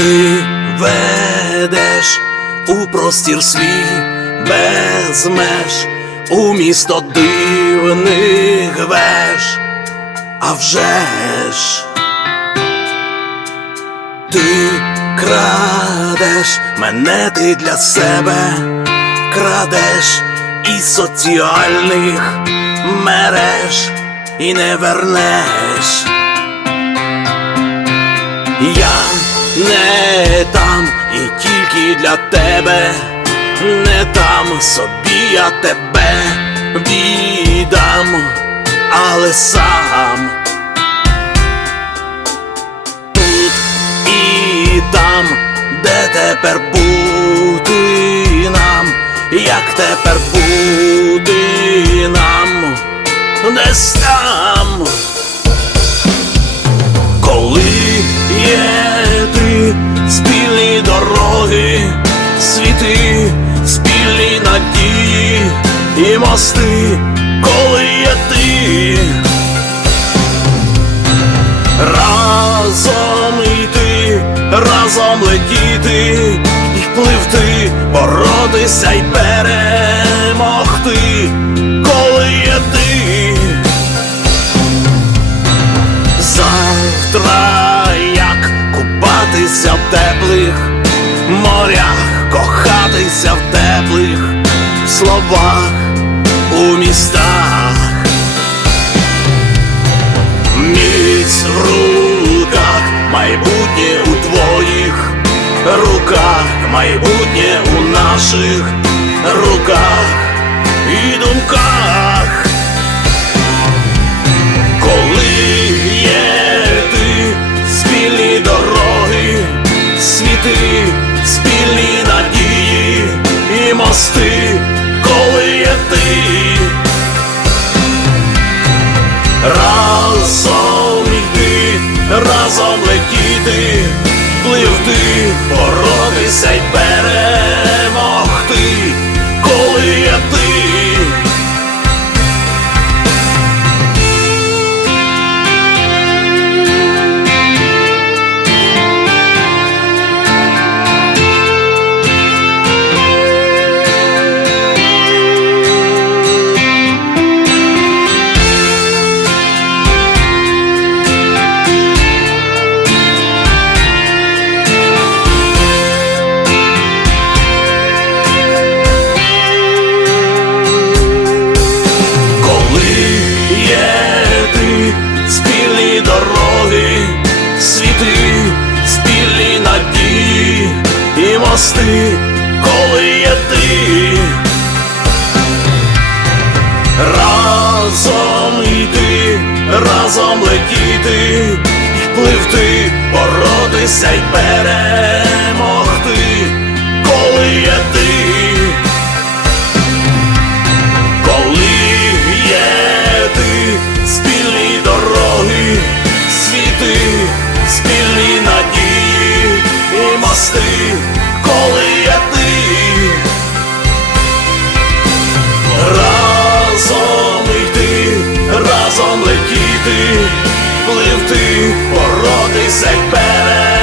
Ти ведеш у простір свій без меж, у місто дивних веж, а вже ж ти крадеш мене ти для себе, крадеш із соціальних мереж і не вернеш. Я не там і тільки для тебе, не там собі я тебе віддам, але сам. Тут і там, де тепер бути нам, як тепер бути нам, десь там. Мости, коли є ти, разом йти, разом летіти, і пливти, боротися й перемогти, коли є ти. Завтра як купатися в теплих морях, кохатися в теплих словах у містах, міць в руках, майбутнє у твоїх руках, майбутнє у наших руках і думках. Коли є ти спільні дороги, світи, спільні надії і мости, коли є ти, разом йти, разом летіти, пливти, разом йти, разом летіти, і пливти, боротися й перемогти, Jovem sempre.